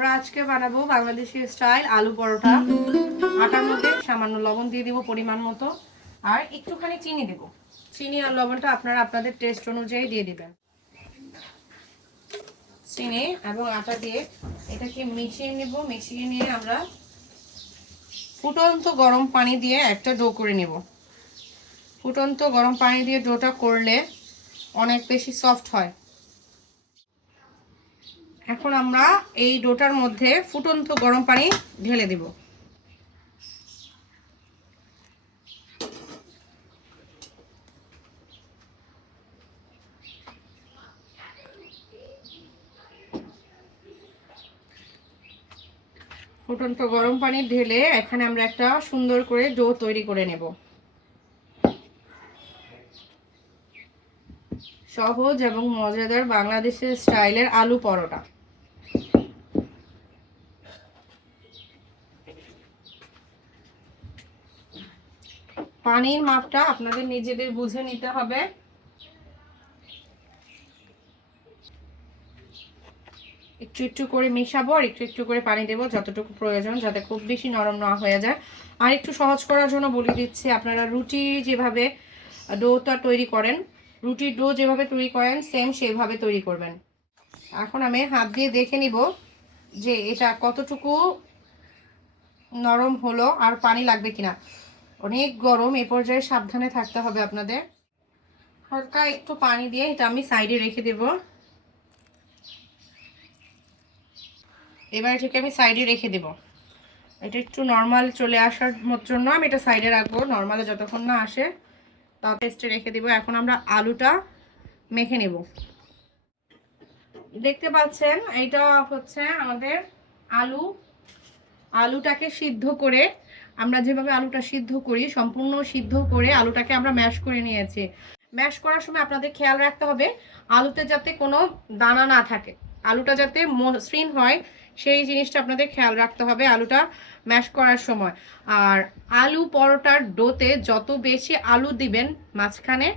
আমরা আজকে বানাবো বাংলাদেশি স্টাইল আলু পরোটা। আটার মধ্যে সামান্য লবণ দিয়ে দিব পরিমাণ মতো, আর একটুখানি চিনি দেব। চিনি আর লবণটা আপনারা আপনাদের টেস্ট অনুযায়ী দিয়ে দিবেন। চিনি এবং আটা দিয়ে এটাকে মিশিয়ে নেব। মিশিয়ে নিয়ে আমরা ফুটন্ত গরম পানি দিয়ে একটা ডো করে নেব। ফুটন্ত গরম পানি দিয়ে ডোটা করলে অনেক বেশি সফট হয়। এখন আমরা এই ডোটার মধ্যে ফুটন্ত গরম পানি ঢেলে দেব। ফুটন্ত গরম পানি ঢেলে এখানে আমরা একটা সুন্দর করে ডো তৈরি করে নেব। সহজ এবং মজাদার বাংলাদেশের স্টাইলের আলু পরোটা। পানির মাপটা আপনাদের নিজেদের বুঝে নিতে হবে। একটু একটু করে মেশাবো আর একটু একটু করে পানি দেবো যতটুকু প্রয়োজন, যাতে খুব বেশি নরম না হয়ে যায়। আর একটু সহজ করার জন্য বলে দিচ্ছি, আপনারা রুটি যেভাবে ডোটা তৈরি করেন, রুটির ডো যেভাবে তৈরি করেন সেম সেভাবে তৈরি করবেন। এখন আমি হাত দিয়ে দেখে নিব যে এটা কতটুকু নরম হলো আর পানি লাগবে কিনা। অনেক গরম, এ পর্যায়ে সাবধানে থাকতে হবে আপনাদের। হালকা একটু পানি দিয়ে এটা আমি সাইডে রেখে দেব। এবার এটাকে আমি সাইডে রেখে দেব। এটা একটু নর্মাল চলে আসার জন্য আমি এটা সাইডে রাখবো। নর্মালে যতক্ষণ না আসে তত টেস্টে রেখে দেব। এখন আমরা আলুটা মেখে নেব। দেখতে পাচ্ছেন এটা হচ্ছে আমাদের আলু। আলুটাকে সিদ্ধ করে, আমরা যেভাবে আলুটা সিদ্ধ করি সম্পূর্ণ সিদ্ধ করে আলুটাকে আমরা ম্যাশ করে নিয়েছি। ম্যাশ করার সময় আপনাদের খেয়াল রাখতে হবে আলুতে যাতে কোনো দানা না থাকে, আলুটা যাতে মসৃণ হয় সেই জিনিসটা আপনাদের খেয়াল রাখতে হবে আলুটা ম্যাশ করার সময়। আর আলু পরোটার ডোতে যত বেশি আলু দিবেন মাঝখানে,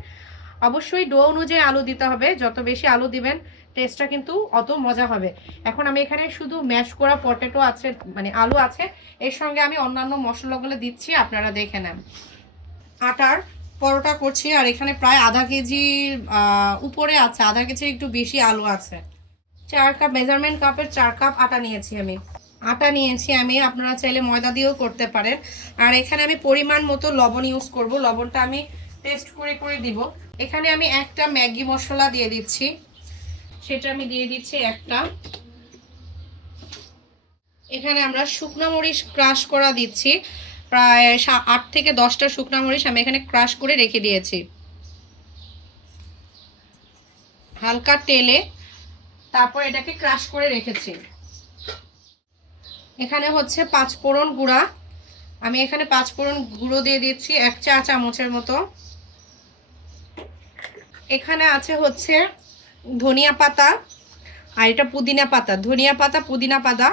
অবশ্যই ডো অনুযায়ী আলু দিতে হবে, যত বেশি আলু দিবেন টেস্টটা কিন্তু অত মজা হবে। এখন আমি এখানে শুধু ম্যাশ করা পটেটো আছে, মানে আলু আছে, এর সঙ্গে আমি অন্যান্য মশলাগুলো দিচ্ছি, আপনারা দেখে নেন। আটার পরোটা করছি আর এখানে প্রায় আধা কেজির উপরে আছে, আধা কেজির একটু বেশি আলু আছে। 4 কাপ মেজারমেন্ট কাপের 4 কাপ আটা নিয়েছি আমি। আপনারা চাইলে ময়দা দিয়েও করতে পারেন। আর এখানে আমি পরিমাণ মতো লবণ ইউজ করব। লবণটা আমি টেস্ট করে করে দিব। এখানে আমি একটা ম্যাগি মশলা দিয়ে দিচ্ছি, সেটা আমি দিয়ে দিচ্ছি একটা। এখানে আমরা শুকনো মরিচ ক্রাশ করা দিচ্ছি, প্রায় 8 থেকে 10টা শুকনো মরিচ আমি এখানে ক্রাশ করে রেখে দিয়েছি হালকা তেলে, তারপর এটাকে ক্রাশ করে রেখেছি। এখানে হচ্ছে 5 ফোড়ন গুঁড়া, আমি এখানে 5 ফোড়ন গুঁড়ো দিয়ে দিচ্ছি 1 চা চামচের মতো। এখানে আছে হচ্ছে ধনিয়া পাতা, আর এটা পুদিনা পাতা। ধনিয়া পাতা পুদিনা পাতা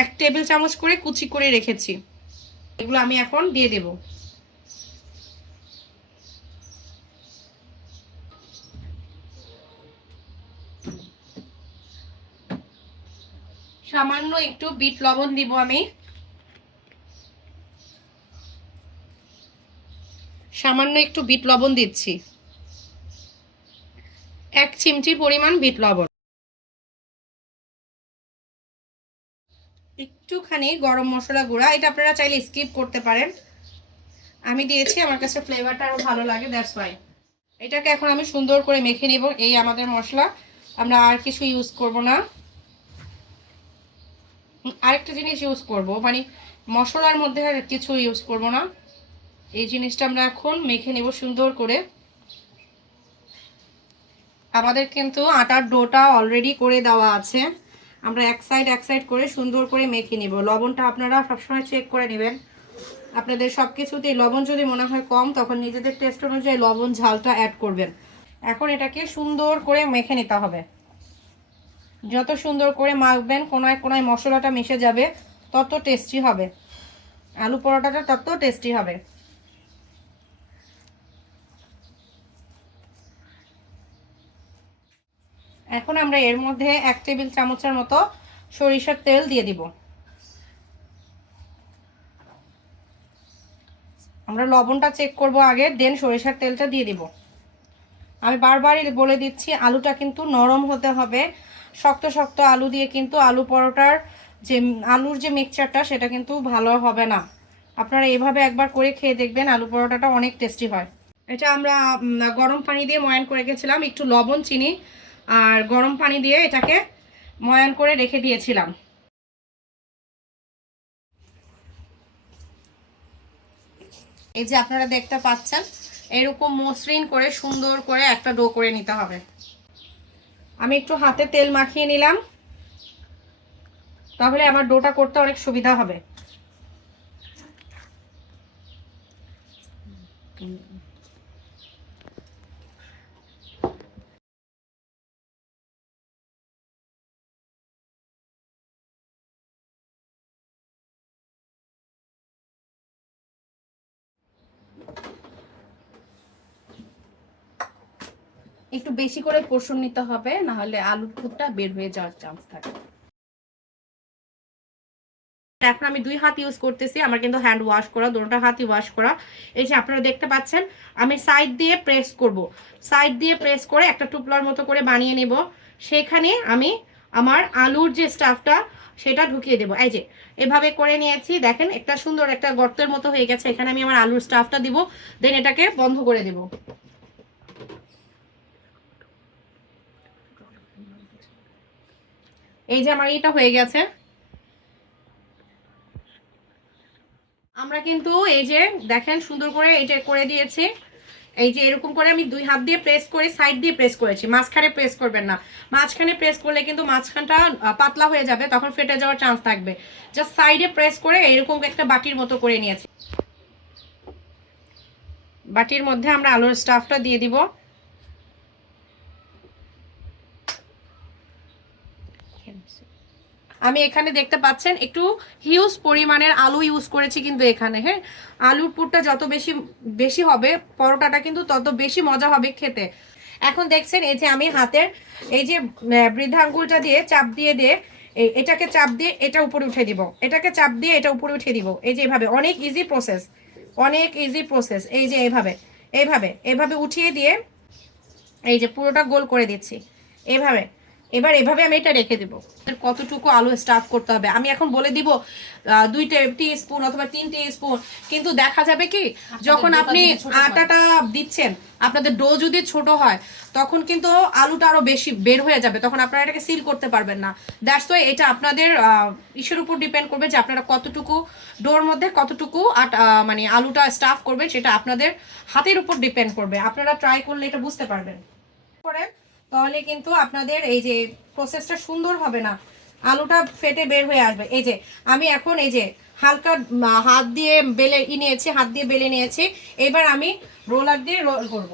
1 টেবিল চামচ করে কুচি করে রেখেছি। এগুলো আমি এখন দিয়ে দেব। সামান্য একটু বিট লবণ দিব আমি, সামান্য একটু বিট লবণ দিচ্ছি, 1 চিমটি পরিমাণ বিট লবণ। একটুখানি গরম মশলা গুঁড়া, এটা আপনারা চাইলে স্কিপ করতে পারেন, আমি দিয়েছি, আমার কাছে ফ্লেভারটা আরো ভালো লাগে, দ্যাটস ওয়াই। এটাকে এখন আমি সুন্দর করে মেখে নেব। এই আমাদের মশলা, আমরা আর কিছু ইউজ করব না। আরেকটা জিনিস ইউজ করব, মানে মশলার মধ্যে আর কিছু ইউজ করব না। এই জিনিসটা আমরা এখন মেখে নেব সুন্দর করে। আমাদের কিন্তু আটার ডোটা অলরেডি করে দেওয়া আছে, আমরা এক সাইড করে সুন্দর করে মেখে নিব। লবণটা আপনারা সবসময় চেক করে নেবেন। আপনাদের সব কিছুতেই লবণ যদি মনে হয় কম, তখন নিজেদের টেস্ট অনুযায়ী লবণ ঝালটা অ্যাড করবেন। এখন এটাকে সুন্দর করে মেখে নিতে হবে। যত সুন্দর করে মাখবেন কোনায় কোনায় মশলাটা মিশে যাবে, তত টেস্টি হবে আলু পরোটাটা, তত টেস্টি হবে। এখন আমরা এর মধ্যে 1 টেবিল চামচের মতো সরিষার তেল দিয়ে দিব। আমরা লবণটা চেক করব আগে, দেন সরিষার তেলটা দিয়ে দিব। আমি বারবারই বলে দিচ্ছি, আলুটা কিন্তু নরম হতে হবে। শক্ত শক্ত আলু দিয়ে কিন্তু আলু পরোটার যে আলুর যে মিক্সচারটা সেটা কিন্তু ভালো হবে না। আপনারা এভাবে একবার করে খেয়ে দেখবেন, আলু পরোটাটা অনেক টেস্টি হয়। এটা আমরা গরম পানি দিয়ে ময়ান করে গেছিলাম, একটু লবণ, চিনি আর গরম পানি দিয়ে এটাকে ময়ান করে রেখে দিয়েছিলাম। এই যে আপনারা দেখতে পাচ্ছেন, এরকম মসৃণ করে সুন্দর করে একটা ডো করে নিতে হবে। আমি একটু হাতে তেল মাখিয়ে নিলাম, তাহলে আমার ডোটা করতে অনেক সুবিধা হবে। একটু বেশি করে পোর্শন নিতে হবে, না হলে আলুর পুরটা বের হয়ে যাওয়ার চান্স থাকে। এখন আমি 2 হাত ইউজ করতেছি, আমার কিন্তু হ্যান্ড ওয়াশ করা, দুটোটা হাতই ওয়াশ করা। এই যে আপনারা দেখতে পাচ্ছেন, আমি সাইড দিয়ে প্রেস করব, সাইড দিয়ে প্রেস করে একটা টুপলার মতো করে বানিয়ে নেব। সেখানে আমি আমার আলুর যে স্টাফটা সেটা ঢুকিয়ে দেবো। এই যে এভাবে করে নিয়েছি, দেখেন একটা সুন্দর একটা গর্তের মতো হয়ে গেছে। এখানে আমি আমার আলুর স্টাফটা দিব, দেন এটাকে বন্ধ করে দেব। এই যে আমার এটা হয়ে গেছে। আমরা কিন্তু এই যে দেখেন সুন্দর করে এটা করে দিয়েছি। এই যে এরকম করে আমি 2 হাত দিয়ে প্রেস করে সাইড দিয়ে প্রেস করেছি, মাঝখানে প্রেস করবেন না। মাঝখানে প্রেস করলে কিন্তু মাঝখানটা পাতলা হয়ে যাবে, তখন ফেটে যাওয়ার চান্স থাকবে। জাস্ট সাইডে প্রেস করে এরকম একটা বাটির মতো করে নিয়েছি। বাটির মধ্যে আমরা আলুর স্টাফটা দিয়ে দিব। আমি এখানে দেখতে পাচ্ছেন একটু হিউজ পরিমাণের আলু ইউজ করেছি কিন্তু এখানে। হ্যাঁ, আলুর পুরটা যত বেশি বেশি হবে, পরোটাটা কিন্তু তত বেশি মজা হবে খেতে। এখন দেখছেন এই যে আমি হাতের এই যে বৃদ্ধাঙ্গুলটা দিয়ে চাপ দিয়ে এটাকে চাপ দিয়ে এটা উপরে উঠে দিব, এটাকে চাপ দিয়ে এটা উপরে উঠে দিব। এই যে এভাবে, অনেক ইজি প্রসেস, অনেক ইজি প্রসেস। এই যে এইভাবে এইভাবে এভাবে উঠিয়ে দিয়ে এই যে পুরোটা গোল করে দিচ্ছি এভাবে। এবার এভাবে আমি এটা রেখে দেবো। কতটুকু আলু স্টাফ করতে হবে আমি এখন বলে দিব, 2 টিস্পুন অথবা 3 টিস্পুন। কিন্তু দেখা যাবে কি, যখন আপনি আটাটা দিচ্ছেন, আপনাদের ডো যদি ছোট হয় তখন কিন্তু আলুটা আরো বেশি বের হয়ে যাবে, তখন আপনারা এটাকে সিল করতে পারবেন না। দ্যাটস ওয়াই এটা আপনাদের ইসের উপর ডিপেন্ড করবে যে আপনারা কতটুকু ডোর মধ্যে কতটুকু মানে আলুটা স্টাফ করবেন, সেটা আপনাদের হাতের উপর ডিপেন্ড করবে। আপনারা ট্রাই করলে এটা বুঝতে পারবেন। করেন তাহলে কিন্তু আপনাদের এই যে প্রসেসটা সুন্দর হবে না, আলুটা ফেটে বের হয়ে আসবে। এই যে আমি এখন এই যে হালকা হাত দিয়ে বেলে নিয়েছি, হাত দিয়ে বেলে নিয়েছি। এবার আমি রোলার দিয়ে রোল করব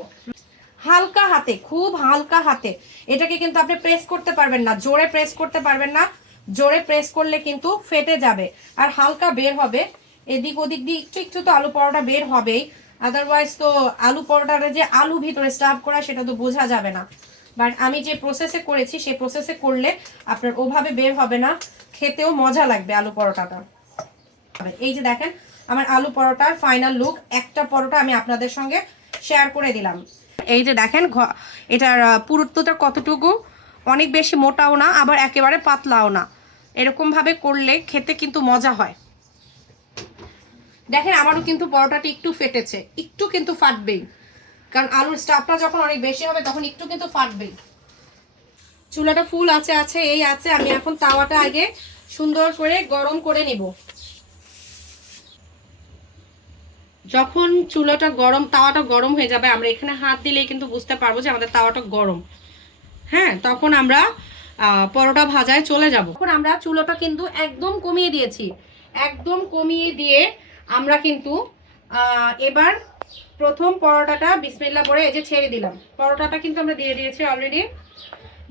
হালকা হাতে, খুব হালকা হাতে। এটাকে কিন্তু আপনি প্রেস করতে পারবেন না, জোরে প্রেস করতে পারবেন না। জোরে প্রেস করলে কিন্তু ফেটে যাবে। আর হালকা বের হবে, এদিক ওদিক দিয়ে একটু একটু তো আলু পরোটা বের হবেই। আদারওয়াইজ তো আলু পরোটার যে আলু ভিতরে স্টাফ করা সেটা তো বোঝা যাবে না। বাট আমি যে প্রসেসে করেছি সেই প্রসেসে করলে আপনার ওভাবে বের হবে না, খেতেও মজা লাগবে আলু পরোটাটা। এই যে দেখেন আমার আলু পরোটার ফাইনাল লুক। একটা পরোটা আমি আপনাদের সঙ্গে শেয়ার করে দিলাম। এই যে দেখেন এটার পুরুত্বটা কতটুকু, অনেক বেশি মোটাও না আবার একেবারে পাতলাও না। এরকমভাবে করলে খেতে কিন্তু মজা হয়। দেখেন আমারও কিন্তু পরোটাটা একটু ফেটেছে, একটু কিন্তু ফাটবেই, কারণ আলুর স্টাফটা যখন অনেক বেশি হবে তখন একটু কিন্তু ফাটবেই। চুলাটা ফুল আছে আছে এই আছে। আমি এখন তাওয়াটা আগে সুন্দর করে গরম করে নিব। যখন চুলাটা গরম, তাওয়াটা গরম হয়ে যাবে, আমরা এখানে হাত দিলেই কিন্তু বুঝতে পারবো যে আমাদের তাওয়াটা গরম। হ্যাঁ, তখন আমরা পরোটা ভাজায় চলে যাব। এখন আমরা চুলাটা কিন্তু একদম কমিয়ে দিয়েছি, একদম কমিয়ে দিয়ে আমরা কিন্তু এবার প্রথম পরোটাটা বিসমিল্লাহ করে এই যে ছেড়ে দিলাম। পরোটাটা কিন্তু আমরা দিয়ে দিয়েছি অলরেডি,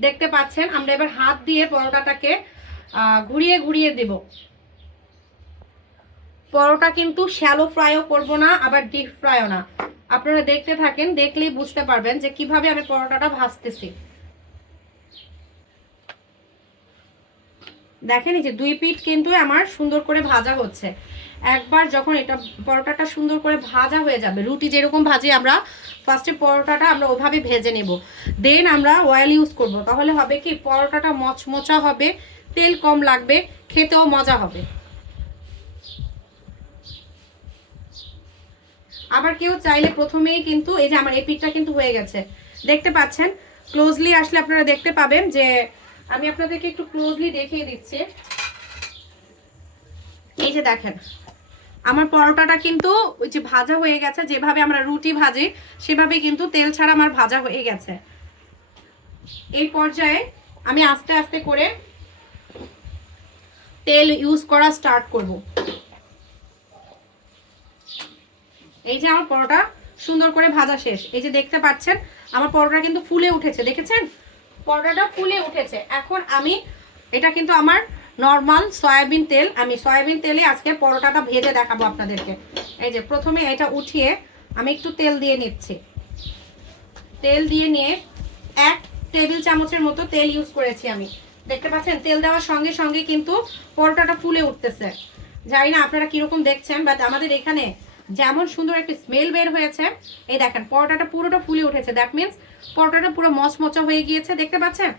দেখতে পাচ্ছেন। আমরা এবার হাত দিয়ে পরোটাটাকে ঘুরিয়ে ঘুরিয়ে দেব। পরোটা কিন্তু শ্যালো ফ্রাইও করব না, আবার ডিপ ফ্রাইও না। আপনারা দেখতে থাকেন, দেখলেই বুঝতে পারবেন যে কিভাবে আমি পরোটাটা ভাজতেছি। দেখেন এই যে দুই পিঠ কিন্তু আমার সুন্দর করে ভাজা হচ্ছে। একবার যখন এটা পরোটাটা সুন্দর করে ভাজা হয়ে যাবে, রুটি যেরকম ভাজি আমরা ফার্স্টে পরোটাটা আমরা ওভাবে ভেজে নেব, দেন আমরা অয়েল ইউজ করব। তাহলে হবে কি পরোটাটা মচমচা হবে, তেল কম লাগবে, খেতেও মজা হবে। আবার কেউ চাইলে প্রথমেই কিন্তু এই যে আমার এই পিঠটা কিন্তু হয়ে গেছে, দেখতে পাচ্ছেন। ক্লোজলি আসলে আপনারা দেখতে পাবেন যে আমি আপনাদেরকে একটু ক্লোজলি দেখিয়ে দিচ্ছি। এই যে দেখেন আমার পরোটাটা কিন্তু ওই যে ভাজা হয়ে গেছে, যেভাবে আমরা রুটি ভাজি সেভাবে কিন্তু তেল ছাড়া আমার ভাজা হয়ে গেছে। এই পর্যায়ে আমি আস্তে আস্তে করে তেল ইউজ করা স্টার্ট করব। এই যে আমার পরোটা সুন্দর করে ভাজা শেষ। এই যে দেখতে পাচ্ছেন আমার পরোটা কিন্তু ফুলে উঠেছে, দেখেছেন পরোটাটা ফুলে উঠেছে। এখন আমি এটা কিন্তু আমার নর্মাল সয়াবিন তেল, আমি সয়াবিন তেলে আজকে পরোটাটা ভেজে দেখাবো আপনাদেরকে। এই যে প্রথমে এটা উঠিয়ে আমি একটু তেল দিয়ে নিচ্ছি। তেল দিয়ে নিয়ে 1 টেবিল চামচের মতো তেল ইউজ করেছি আমি। দেখতে পাচ্ছেন তেল দেওয়ার সঙ্গে সঙ্গে কিন্তু পরোটাটা ফুলে উঠতেছে। জানি না আপনারা কিরকম দেখছেন, বাট আমাদের এখানে যেমন সুন্দর একটা স্মেল বের হয়েছে। এই দেখেন পরোটাটা পুরোটা ফুলে উঠেছে, দ্যাট মিন্স পরোটাটা পুরো মচমচা হয়ে গিয়েছে, দেখতে পাচ্ছেন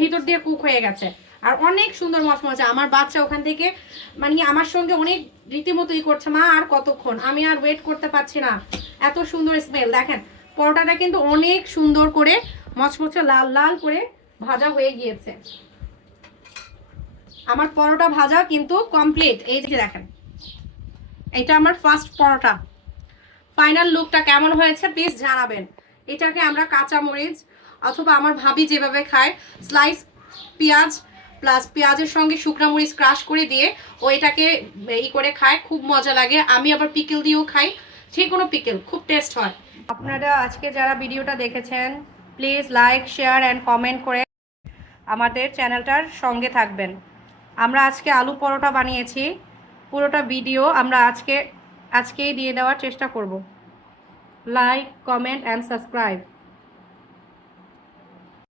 ভিতর দিয়ে কুক হয়ে গেছে। আর অনেক সুন্দর মচমচা। আমার বাচ্চা ওখান থেকে মানে আমার সঙ্গে অনেক রীতিমতোই করছে, মা আর কতক্ষণ, আমি আর ওয়েট করতে পারছি না, এত সুন্দর স্মেল। দেখেন পরোটাটা কিন্তু অনেক সুন্দর করে মচমচে লাল লাল করে ভাজা হয়ে গিয়েছে। আমার পরোটা ভাজা কিন্তু কমপ্লিট। এই যে দেখেন এটা আমার ফার্স্ট পরোটা। ফাইনাল লুকটা কেমন হয়েছে প্লিজ জানাবেন। এটাকে আমরা কাঁচা মরিচ অথবা আমার ভাবি যেভাবে খায় স্লাইস পেঁয়াজ প্লাস পেঁয়াজের সঙ্গে শুকনা মরিচ ক্রাশ করে দিয়ে ওইটাকে ই করে খায়, খুব মজা লাগে। আমি আবার পিকেল দিয়েও খাই, যে কোনো পিকেল খুব টেস্ট হয়। আপনারা আজকে যারা ভিডিওটা দেখেছেন please like share and comment করে আমাদের চ্যানেলটার সঙ্গে থাকবেন। আমরা আজকে আলু পরোটা বানিয়েছি, পুরোটা ভিডিও আমরা আজকেই দিয়ে দেওয়ার চেষ্টা করব। Like comment and subscribe.